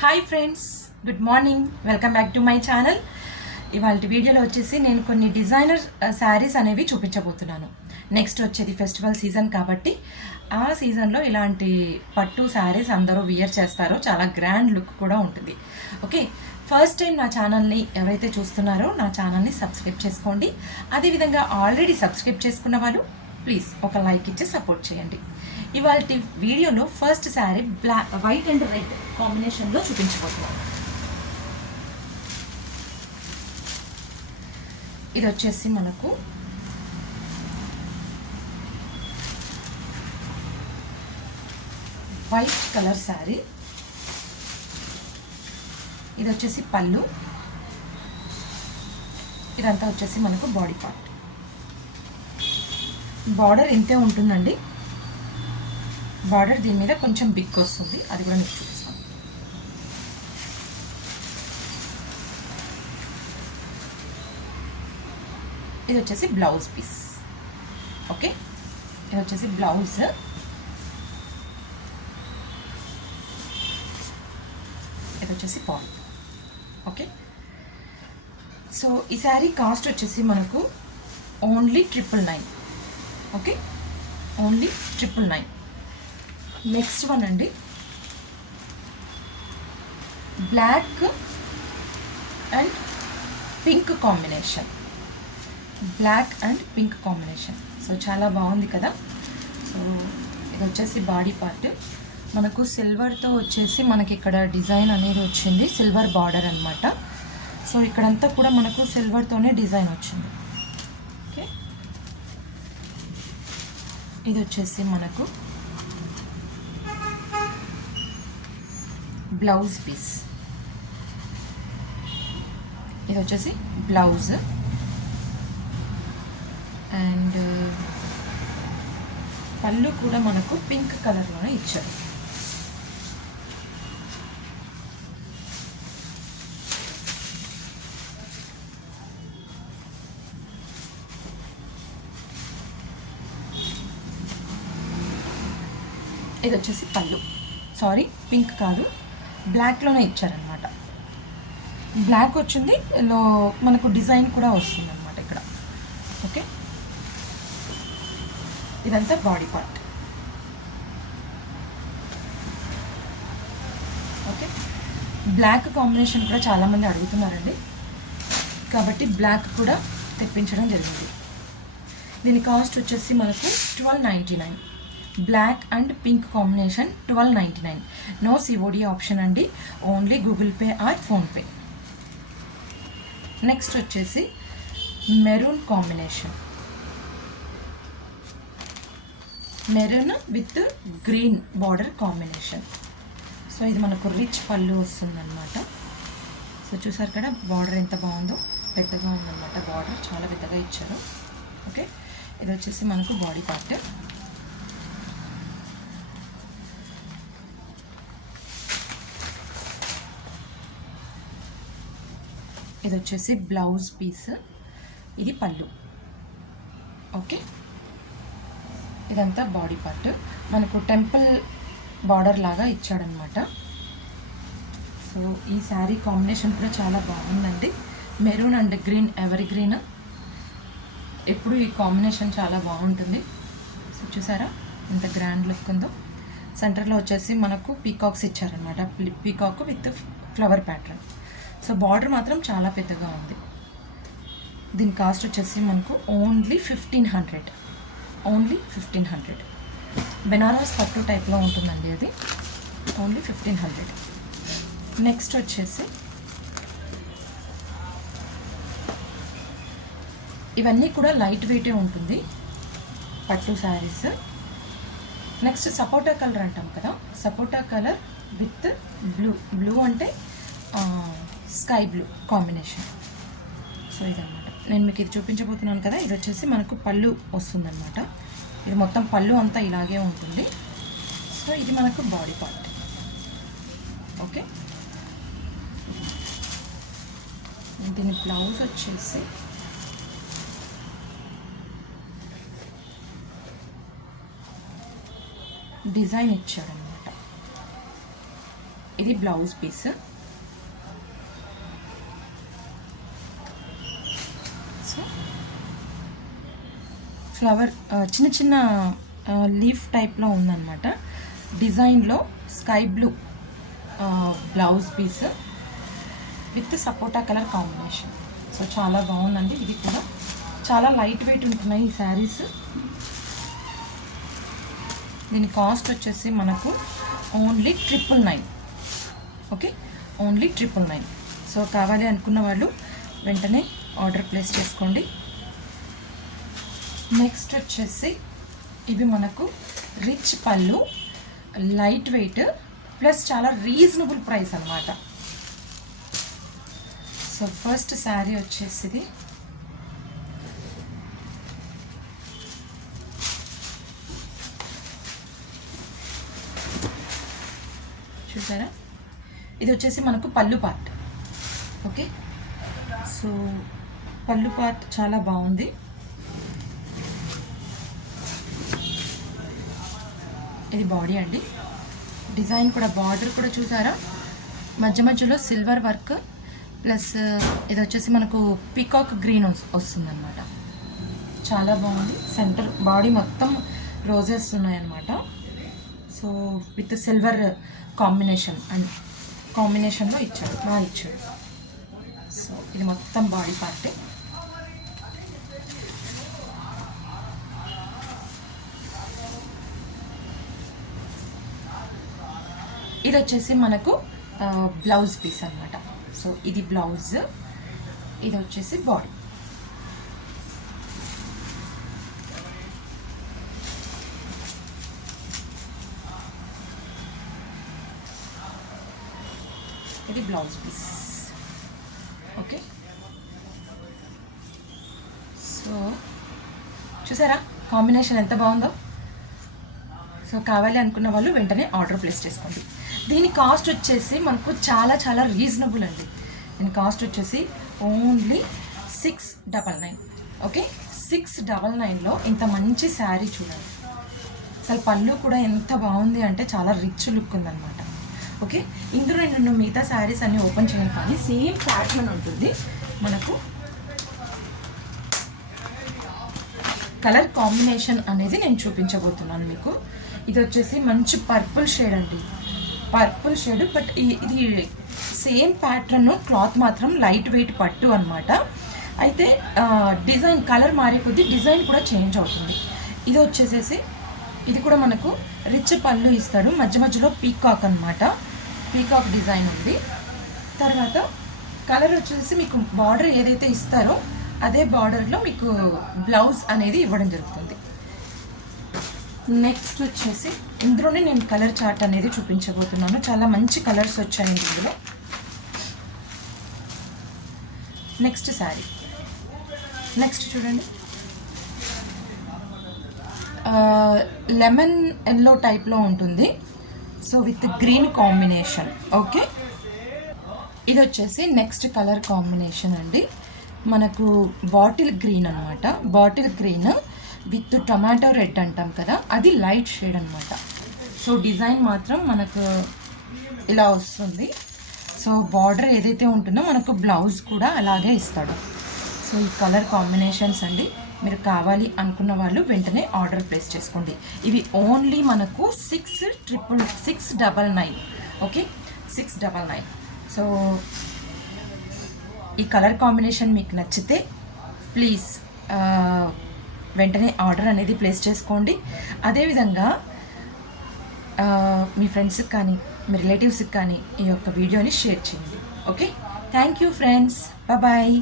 Hi friends, good morning. Welcome back to my channel. ఇవాళ వీడియోలో వచ్చేసి నేను కొన్ని డిజైనర్ శారీస్ అనేవి చూపించబోతున్నాను. నెక్స్ట్ వచ్చేది ఫెస్టివల్ సీజన్ కాబట్టి ఆ సీజన్లో ఇలాంటి పట్టు శారీస్ అందరూ వియర్ చేస్తారో చాలా గ్రాండ్ లుక్ కూడా ఉంటుంది. ఓకే, ఫస్ట్ టైం నా ఛానల్ని ఎవరైతే చూస్తున్నారో నా ఛానల్ని సబ్స్క్రైబ్ చేసుకోండి. అదేవిధంగా ఆల్రెడీ సబ్స్క్రైబ్ చేసుకున్న వాళ్ళు ప్లీజ్ ఒక లైక్ ఇచ్చి సపోర్ట్ చేయండి. ఇవాళ వీడియోలో first sari white and red కాంబినేషన్లో చూపించబోతున్నాను. ఇది వచ్చేసి మనకు వైట్ కలర్ శారీ. ఇది వచ్చేసి పళ్ళు. ఇదంతా వచ్చేసి మనకు బాడీ పార్ట్. బార్డర్ ఇంతే ఉంటుందండి. బార్డర్ దీని మీద కొంచెం బిగ్ వస్తుంది, అది కూడా మీకు చూపిస్తాను. ఇది వచ్చేసి బ్లౌజ్ పీస్. ఓకే, ఇది వచ్చేసి బ్లౌజ్. ఇది వచ్చేసి పాల్. ఓకే, సో ఈ శారీ కాస్ట్ వచ్చేసి మనకు only 999. Okay, only 999. Next one అండి, black and pink combination. Black and pink combination. So చాలా బాగుంది కదా. సో ఇది వచ్చేసి బాడీ పార్ట్. మనకు సిల్వర్తో వచ్చేసి మనకి ఇక్కడ డిజైన్ అనేది వచ్చింది, సిల్వర్ బార్డర్ అనమాట. సో ఇక్కడంతా కూడా మనకు సిల్వర్తోనే డిజైన్ వచ్చింది. ఓకే, ఇది వచ్చేసి మనకు బ్లౌజ్ పీస్. ఇది వచ్చేసి బ్లౌజ్ అండ్ పళ్ళు కూడా మనకు పింక్ కలర్లోనే ఇచ్చారు. ఇది వచ్చేసి పళ్ళు. సారీ, పింక్ కాదు, బ్లాక్లోనే ఇచ్చారనమాట. బ్లాక్ వచ్చింది, మనకు డిజైన్ కూడా వస్తుంది అనమాట ఇక్కడ. ఓకే, ఇదంతా body part. Okay, black combination కూడా చాలామంది అడుగుతున్నారండి, కాబట్టి బ్లాక్ కూడా తెప్పించడం జరిగింది. దీని కాస్ట్ వచ్చేసి మనకు 1299. Black and pink combination 1299. No COD option అండి, only Google Pay or PhonePe. Next వచ్చేసి maroon combination. Maroon with green border combination. So ఇది మనకు రిచ్ పళ్ళు వస్తుందన్నమాట. సో చూసారు కదా బార్డర్ ఎంత బాగుందో, పెద్దగా ఉందన్నమాట. బార్డర్ చాలా పెద్దగా ఇచ్చారు. ఓకే, ఇది వచ్చేసి మనకు బాడీ పార్ట్. ఇది వచ్చేసి బ్లౌజ్ పీస్. ఇది పళ్ళు. ఓకే, ఇదంతా బాడీ పార్ట్. మనకు టెంపుల్ బార్డర్ లాగా ఇచ్చాడనమాట. సో ఈ శారీ కాంబినేషన్ కూడా చాలా బాగుందండి. మెరూన్ అండ్ గ్రీన్, ఎవరి గ్రీన్. ఎప్పుడు ఈ కాంబినేషన్ చాలా బాగుంటుంది. సో చూసారా ఎంత గ్రాండ్ లుక్ ఉందో. సెంటర్లో వచ్చేసి మనకు పీకాక్స్ ఇచ్చారనమాట. Peacock with flower pattern. So border మాత్రం చాలా పెద్దగా ఉంది. దీని కాస్ట్ వచ్చేసి మనకు ఓన్లీ 1500. ఓన్లీ 1500. బెనారస్ పట్టు టైప్లో ఉంటుందండి అది. ఓన్లీ 1500. నెక్స్ట్ వచ్చేసి ఇవన్నీ కూడా లైట్ వెయిటే ఉంటుంది పట్టు శారీస్. నెక్స్ట్ సపోటా కలర్ అంటాం కదా, సపోటా కలర్ విత్ బ్లూ. బ్లూ అంటే స్కై బ్లూ కాంబినేషన్. సో ఇదన్నమాట నేను మీకు ఇది చూపించబోతున్నాను కదా. ఇది వచ్చేసి మనకు పళ్ళు వస్తుందన్నమాట. ఇది మొత్తం పళ్ళు అంతా ఇలాగే ఉంటుంది. సో ఇది మనకు బాడీ పార్ట్. ఓకే, దీని బ్లౌజ్ వచ్చేసి డిజైన్ ఇచ్చాడనమాట. ఇది బ్లౌజ్ పీస్. సో ఫ్లవర్ చిన్న చిన్న లీఫ్ టైప్లో ఉందన్నమాట. డిజైన్లో sky blue blouse piece with sapota colour combination. So చాలా బాగుందండి. ఇది కూడా చాలా లైట్ వెయిట్ ఉంటున్నాయి ఈ శారీస్. దీని కాస్ట్ వచ్చేసి మనకు ఓన్లీ 999. Okay, only 999. సో కావాలి అనుకున్న వాళ్ళు వెంటనే ఆర్డర్ ప్లేస్ చేసుకోండి. నెక్స్ట్ వచ్చేసి ఇవి మనకు రిచ్ పళ్ళు, లైట్ వెయిట్ ప్లస్ చాలా రీజనబుల్ ప్రైస్ అన్నమాట. సో ఫస్ట్ శారీ వచ్చేసి చూసారా, ఇది వచ్చేసి మనకు పళ్ళు పార్ట్. ఓకే, సో పళ్ళు పార్ట్ చాలా బాగుంది. ఇది బాడీ అండి. డిజైన్ కూడా బార్డర్ కూడా చూసారా, మధ్య మధ్యలో సిల్వర్ వర్క్ ప్లస్ ఇది వచ్చేసి మనకు పీకాక్ గ్రీన్ వస్తుందన్నమాట. చాలా బాగుంది. సెంటర్ బాడీ మొత్తం రోజెస్ ఉన్నాయన్నమాట. సో విత్ సిల్వర్ కాంబినేషన్లో ఇచ్చాడు, బాగా ఇచ్చాడు. సో ఇది మొత్తం బాడీ పార్టే. ఇది వచ్చేసి మనకు బ్లౌజ్ పీస్ అన్నమాట. సో ఇది బ్లౌజ్, ఇది వచ్చేసి బాడీ. ఇది బ్లౌజ్ పీస్. ఓకే, సో చూసారా కాంబినేషన్ ఎంత బాగుందో. సో కావాలి అనుకున్న వాళ్ళు వెంటనే ఆర్డర్ ప్లేస్ చేసుకోండి. దీని కాస్ట్ వచ్చేసి మనకు చాలా చాలా రీజనబుల్ అండి. దీని కాస్ట్ వచ్చేసి ఓన్లీ 699. ఓకే, 699లో ఇంత మంచి శారీ చూడండి. అసలు పళ్ళు కూడా ఎంత బాగుంది అంటే చాలా రిచ్ లుక్ ఉందన్నమాట. ఓకే, ఇందులో నేను మిగతా శారీస్ అన్నీ ఓపెన్ చేయను, కానీ సేమ్ ప్యాటర్న్ ఉంటుంది. మనకు కలర్ కాంబినేషన్ అనేది నేను చూపించబోతున్నాను మీకు. ఇది వచ్చేసి మంచి పర్పుల్ షేడ్ అండి, పర్పుల్ షేడ్. బట్ ఇది సేమ్ ప్యాటర్న్, క్లాత్ మాత్రం లైట్ వెయిట్ పట్టు అనమాట. అయితే డిజైన్ కలర్ మారే కొద్దీ డిజైన్ కూడా చేంజ్ అవుతుంది. ఇది వచ్చేసేసి ఇది కూడా మనకు రిచ్ పళ్ళు ఇస్తాడు, మధ్య మధ్యలో పీకాక్ అనమాట, పీకాక్ డిజైన్ ఉంది. తర్వాత కలర్ వచ్చేసి మీకు బార్డర్ ఏదైతే ఇస్తారో అదే బార్డర్లో మీకు బ్లౌజ్ అనేది ఇవ్వడం జరుగుతుంది. నెక్స్ట్ వచ్చేసి ఇందులోనే నేను కలర్ చార్ట్ అనేది చూపించబోతున్నాను. చాలా మంచి కలర్స్ వచ్చాయి ఇందులో. నెక్స్ట్ శారీ, నెక్స్ట్ చూడండి, లెమన్ ఎల్లో టైప్లో ఉంటుంది. So with green combination. Okay, ఇది వచ్చేసి నెక్స్ట్ కలర్ కాంబినేషన్ అండి. మనకు బాటిల్ గ్రీన్ అనమాట. Bottle green with tomato red అంటాం కదా, అది లైట్ షేడ్ అనమాట. సో డిజైన్ మాత్రం మనకు ఇలా వస్తుంది. సో బార్డర్ ఏదైతే ఉంటుందో మనకు బ్లౌజ్ కూడా అలాగే ఇస్తాడు. సో ఈ కలర్ కాంబినేషన్స్ అండి. మీరు కావాలి అనుకున్న వాళ్ళు వెంటనే ఆర్డర్ ప్లేస్ చేసుకోండి. ఇవి ఓన్లీ మనకు 699. ఓకే, 699. సో ఈ కలర్ కాంబినేషన్ మీకు నచ్చితే ప్లీజ్ వెంటనే ఆర్డర్ అనేది ప్లేస్ చేసుకోండి. అదేవిధంగా మీ ఫ్రెండ్స్కి కానీ మీ రిలేటివ్స్కి కానీ ఈ యొక్క వీడియోని షేర్ చేయండి. Okay, thank you friends, bye.